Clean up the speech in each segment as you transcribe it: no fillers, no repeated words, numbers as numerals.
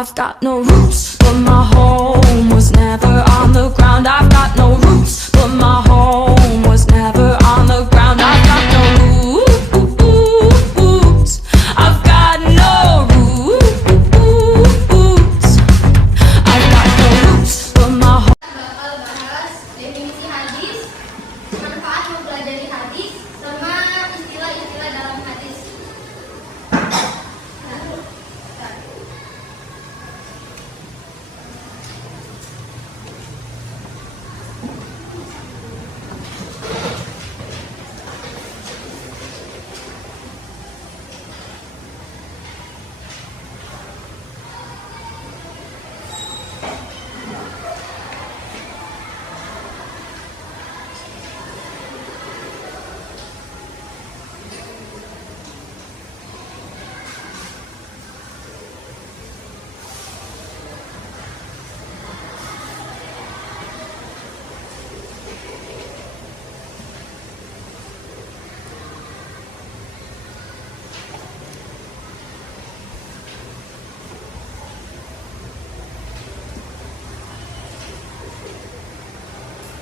I've got no roots, but my home was never on the ground. I've got no roots, but my home was never on the ground. I've got no roots. I've got no roots. I've got no roots, but my home. Bakal bahas definisi hadis, manfaat mempelajari hadis, sama istilah-istilah dalam hadis.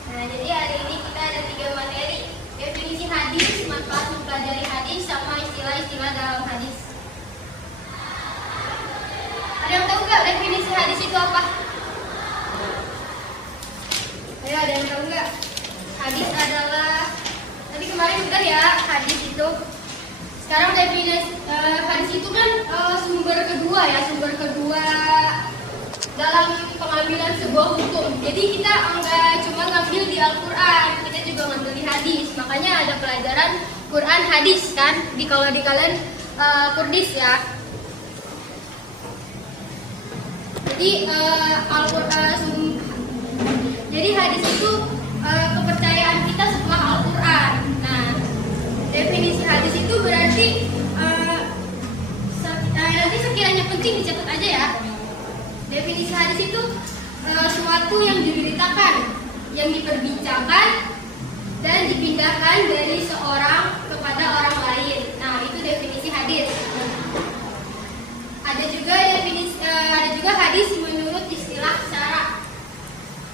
Nah, jadi hari ini kita ada 3 materi: definisi hadis, manfaat mempelajari hadis, sama istilah-istilah dalam hadis. Ada yang tahu nggak definisi hadis itu apa? Ayo, ada yang tahu nggak? Hadis adalah, tadi kemarin udah ya, hadis itu. Sekarang definisi hadis itu kan sumber kedua dalam pengambilan sebuah hukum. Jadi kita nggak cuma ngambil di Al-Quran, kita juga ngambil di hadis. Makanya ada pelajaran Quran hadis kan, kalau di kalian Kurdis ya. Jadi jadi hadis itu kepercayaan kita setelah Al-Quran. Nah, definisi hadis itu berarti nanti sekiranya penting dicatat aja ya. Definisi hadis itu suatu yang diberitakan, yang diperbincangkan, dan dipindahkan dari seorang kepada orang lain. Nah, itu definisi hadis. Ada juga hadis menurut istilah syara.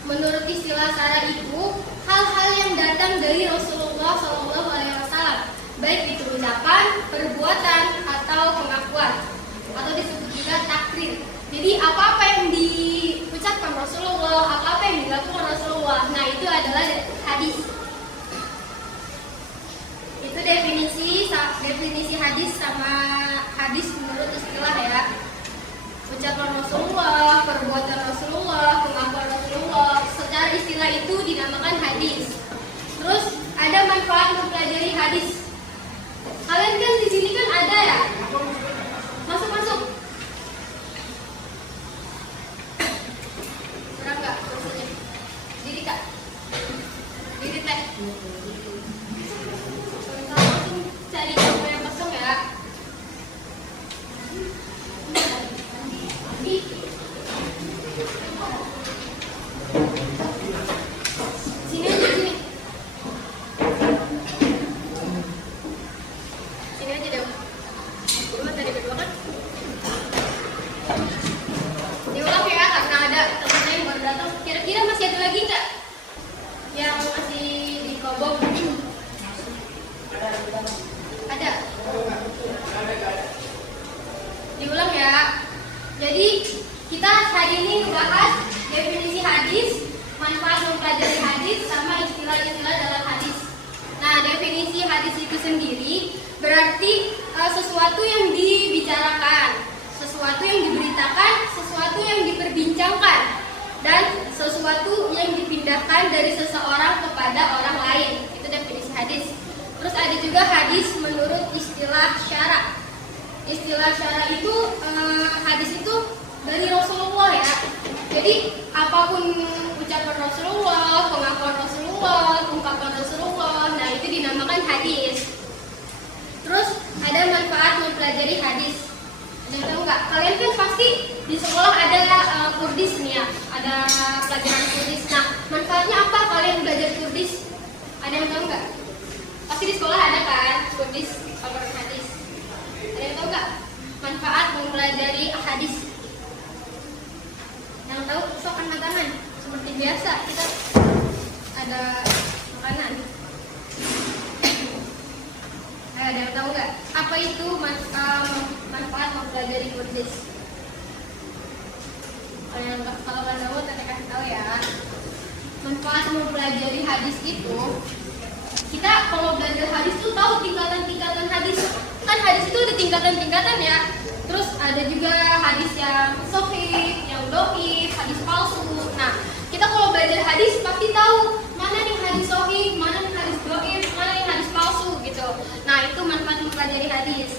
Menurut istilah syara itu hal-hal yang datang dari Rasulullah SAW, baik itu ucapan, perbuatan, atau pengakuan, atau disebut juga takrir. Jadi apa-apa yang diucapkan Rasulullah, apa-apa yang dilakukan Rasulullah, nah itu adalah hadis. Itu definisi hadis sama hadis menurut istilah ya. Ucapan Rasulullah, perbuatan Rasulullah, pengakuan Rasulullah, secara istilah itu dinamakan hadis. Terus ada manfaat mempelajari hadis. Kalian kan di sini kan ada ya? Masuk. Enggak, maksudnya. Diri Kak. Diri Teh. Langsung cari kamar yang kosong ya. Sini aja, sini. Sini aja deh. Cuma tadi berdua kan? Diulang ya, karena ada temennya yang baru datang. Kira-kira masih ada lagi nggak yang masih di kobong? Ada. Diulang ya. Jadi kita hari ini membahas definisi hadis, manfaat mempelajari hadis, sama istilah-istilah dalam hadis. Nah, definisi hadis itu sendiri berarti sesuatu yang dibicarakan, sesuatu yang diberitakan, sesuatu yang diperbincangkan, dan sesuatu yang dipindahkan dari seseorang kepada orang lain. Itu definisi hadis. Terus ada juga hadis menurut istilah syara. Istilah syara itu hadis itu dari Rasulullah ya. Jadi apapun ucapan Rasulullah, pengakuan Rasulullah, ungkapan Rasulullah, nah itu dinamakan hadis. Terus ada manfaat mempelajari hadis. Ada yang tahu nggak? Kalian kan pasti di sekolah ada Kurdis nih ya, ada pelajaran Kurdis. Nah, manfaatnya apa kalian belajar Kurdis? Ada yang tahu nggak? Pasti di sekolah ada kan Kurdis, Al-Quran hadis. Ada yang tahu nggak manfaat mempelajari hadis? tahu nggak apa itu manfaat mempelajari hadis? Kalau nggak tahu, saya kasih tahu ya. Manfaat mempelajari hadis itu, kita kalau belajar hadis tuh tahu tingkatan-tingkatan hadis. Kan hadis itu ada tingkatan-tingkatan ya. Terus ada juga hadis yang sahih, yang dhaif, hadis palsu. Nah, kita kalau belajar hadis pasti tahu mana nih hadis sahih, mana nih hadis dhaif, mana nih hadis palsu gitu. Nah, itu manfaat mempelajari hadis.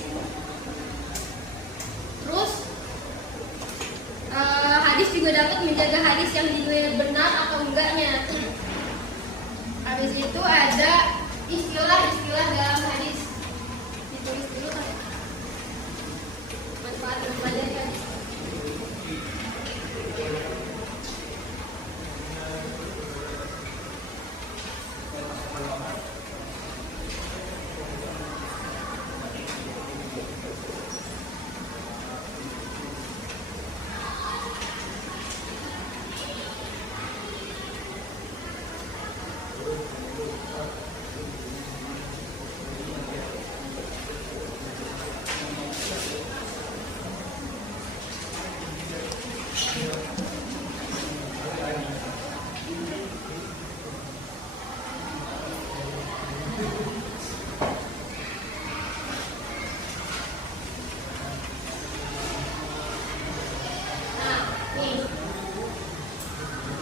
Terus hadis juga dapat menjaga hadis yang dinilai benar atau enggaknya. Habis itu ada istilah-istilah dalam hadis. Ditulis dulu kan. Manfaat mempelajari hadis.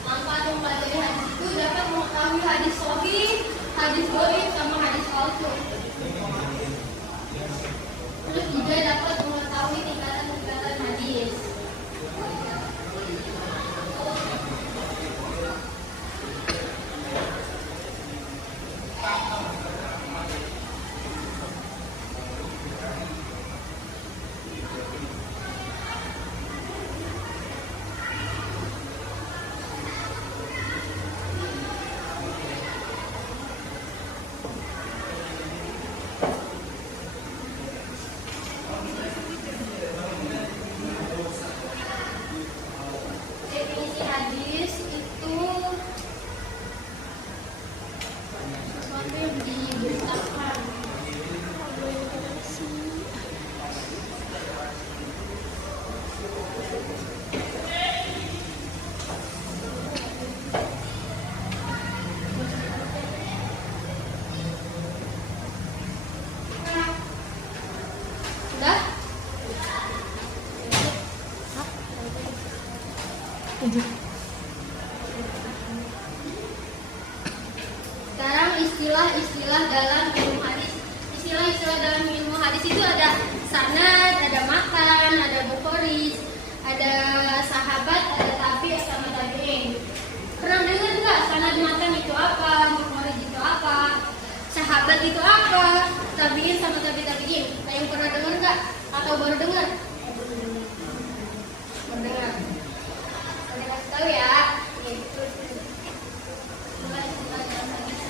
Manfaat mempelajari hadis itu dapat mengetahui hadis sahih, hadis dhaif, sama hadis palsu. Terus juga dapat mengetahui tingkatan-tingkatan hadis. Definisi hadis itu sesuatu yang diberitakan. Sudah? Sekarang istilah-istilah dalam ilmu hadis. Istilah-istilah dalam ilmu hadis itu ada sanad, ada matan, ada bukhari, ada sahabat, ada tabi, sama tabi'in. Pernah dengar nggak sanad, matan itu apa, bukhari itu apa, sahabat itu apa, tabi'in sama tabi'in? Ada yang pernah dengar nggak? Atau baru dengar? Baru dengar. Saya kasih tahu ya. Mulai dalam hadis.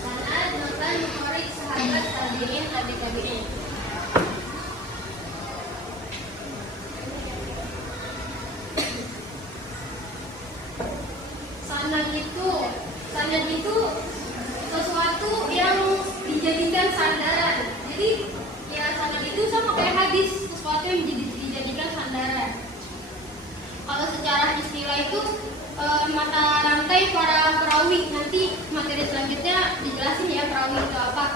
Sanad, matan, bukhari, sahabat, tabi'in, tabi'in. Sanad itu sesuatu yang dijadikan sandaran. Jadi ya sanad itu sama kayak hadis, sesuatu yang dijadikan sandaran. Kalau secara istilah itu mata rantai para perawi. Nanti materi selanjutnya dijelasin ya perawi itu apa.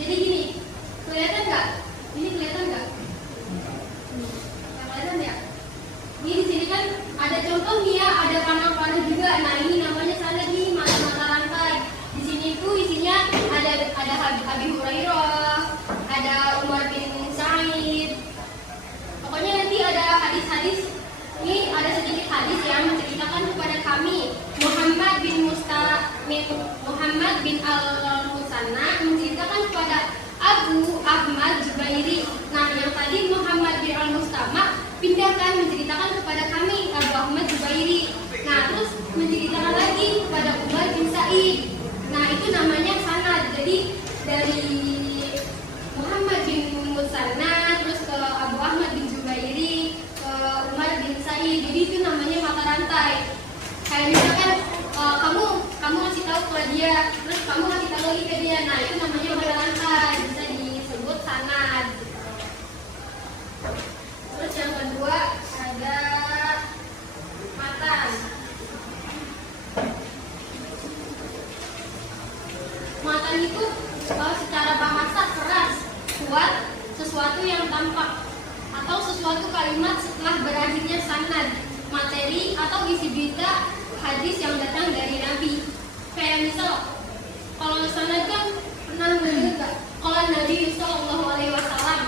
Jadi gini, kelihatan nggak? Ini kelihatan nggak? kan menceritakan kepada kami Abu Ahmad Zubairi. Nah, terus menceritakan lagi kepada Umar bin Sa'id. Nah, itu namanya sanad. Jadi dari Muhammad bin Musanna terus ke Abu Ahmad bin Zubairi ke Umar bin Sa'id. Jadi itu namanya mata rantai. Kayak misalkan kamu ngasih tahu ke dia, terus kamu ngasih tahu lagi ke dia. Nah, itu namanya mata rantai, bisa disebut sanad. Terus yang kedua ada matan. Matan itu secara bahasa keras, kuat, sesuatu yang tampak atau sesuatu kalimat setelah berakhirnya sanad, materi atau isi berita hadis yang datang dari Nabi. Kayak misal, kalau sanad kan pernah dengar nggak? Kalau Nabi Sallallahu Alaihi Wasallam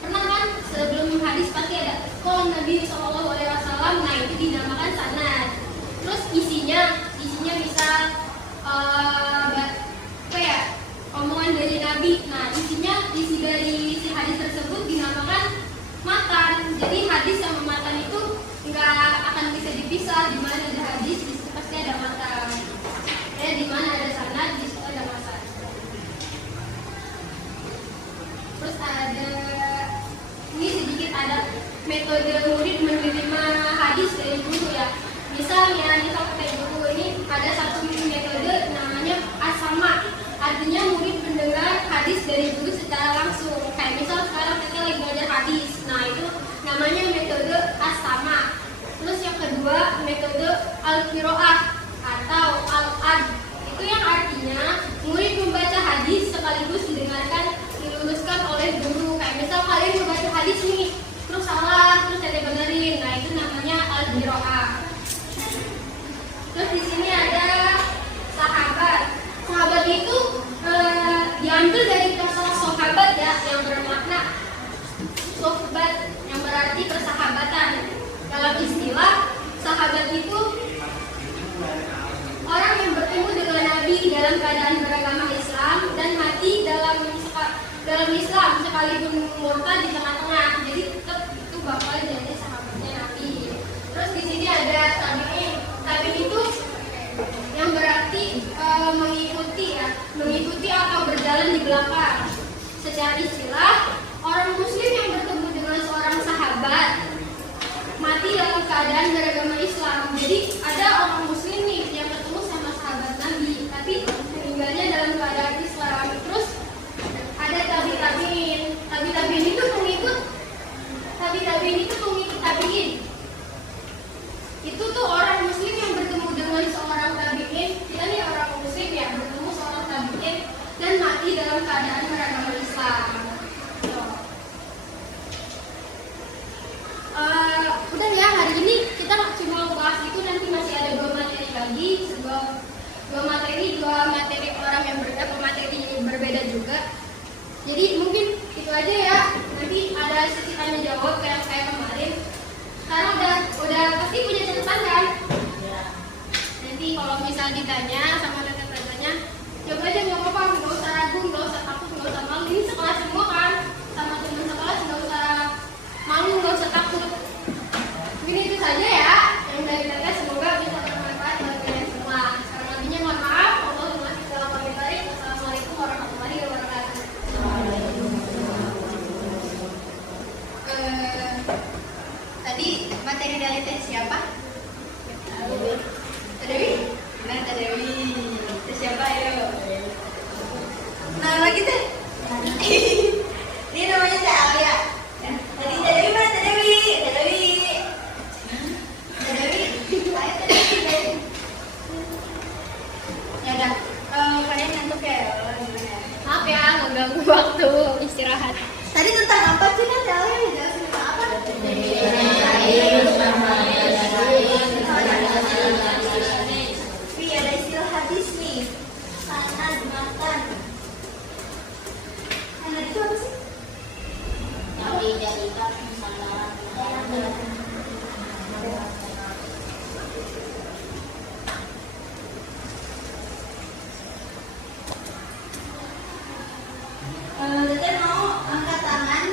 pernah kan sebelum hadis pasti ada kalau Nabi Sallallahu Alaihi Wasallam. Nah, itu dinamakan sanad. Terus isinya bisa apa ya, omongan dari Nabi. Nah, isi dari si hadis tersebut dinamakan matan. Jadi hadis sama matan itu nggak akan bisa dipisah. Di mana ada hadis di situ pasti ada matan. Di mana ada sanad di situ ada matan. Terus ini sedikit ada metode murid menerima hadis dari guru ya. Misalnya pakai guru ini ada satu metode namanya as-sama. Artinya murid mendengar hadis dari guru secara langsung. Kayak misal sekarang kita lagi belajar hadis. Nah, itu namanya metode as-sama. Terus yang kedua metode al-qiraah atau al-ad. Itu yang artinya murid membaca hadis sekaligus diluluskan oleh guru. Kayak misal kalian membaca hadis nih, terus salah, terus ada benerin. Nah, itu namanya al-qiraah. Terus di sini ada sahabat. Sahabat itu diambil dari kata sahabat ya, yang bermakna sohbat, yang berarti persahabatan. Dalam istilah, sahabat itu orang yang bertemu dengan Nabi dalam keadaan beragama Islam dan mati dalam Islam sekalipun murtad di tengah-tengah. Jadi tetap itu bakal jadi sahabatnya Nabi. Terus di sini ada tabi'in. Tabi'in itu yang berarti mengikuti atau berjalan di belakang. Secara istilah, orang muslim yang bertemu dengan seorang sahabat mati dalam keadaan beragama Islam. Jadi ada orang muslim nih yang ketemu sama sahabat Nabi, tapi meninggalnya dalam keadaan Islam. Terus ada tabi'in. Tabi'in itu pengikut tabi'in. Itu tuh orang muslim yang bertemu dengan seorang tabi'in. Kita nih orang muslim ya, bertemu seorang tabi'in dan mati dalam keadaan beragama Islam. Udah ya, hari ini kita cuma bahas itu. Nanti masih ada dua materi lagi, dua materi orang yang materi berbeda juga. Jadi mungkin itu aja ya. Nanti ada sesi tanya jawab kayak kemarin. Sekarang udah pasti punya catatan kan? Nanti kalau misal ditanya sama rekan-rekannya, coba aja, nggak apa-apa, nggak usah ragu, nggak usah takut, nggak usah malu. Ini sekelas semua kan, sama teman sekelas, nggak usah malu, nggak usah takut. Mungkin itu saja ya yang dari kita. Semoga bisa bermanfaat bagi kalian semua. Sekarang nantinya mohon maaf. Assalamualaikum warahmatullahi wabarakatuh. Tadi materi dari tes siapa? Dewi? Nah, Dewi. Tes siapa ayo? Nah, lagi teh. Ini namanya Teh Alia. Tadi Teh Dewi mana Teh Dewi? Teh Dewi. Teh Dewi. Ayo Teh Dewi. Ya udah. Kalian ngantuk ya? Maaf ya, mengganggu waktu istirahat. Tadi tentang apa sih kan Teh Alia? Jelasin tentang apa? Ada istilah hadis nih, sanad, matan. Sanad itu apa sih? Yang dijadikan sandaran. Teteh mau angkat tangan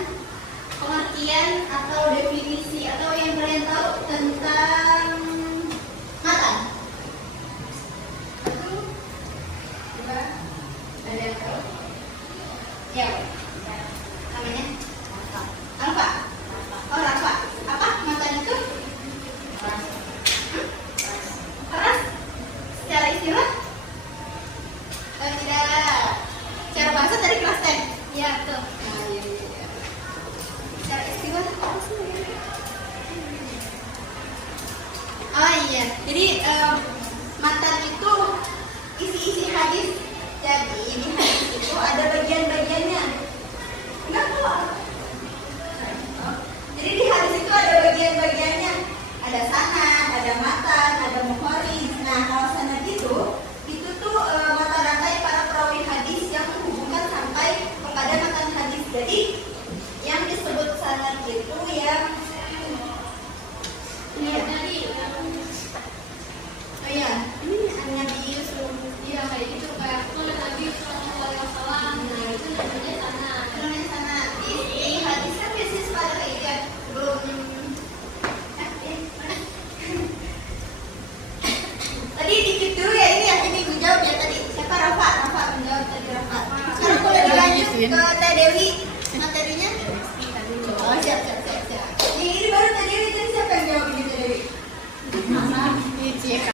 ke Teh Dewi materinya. Oh, siap. Ini baru Teh Dewi, tadi siapa yang jawab ini Teh Dewi?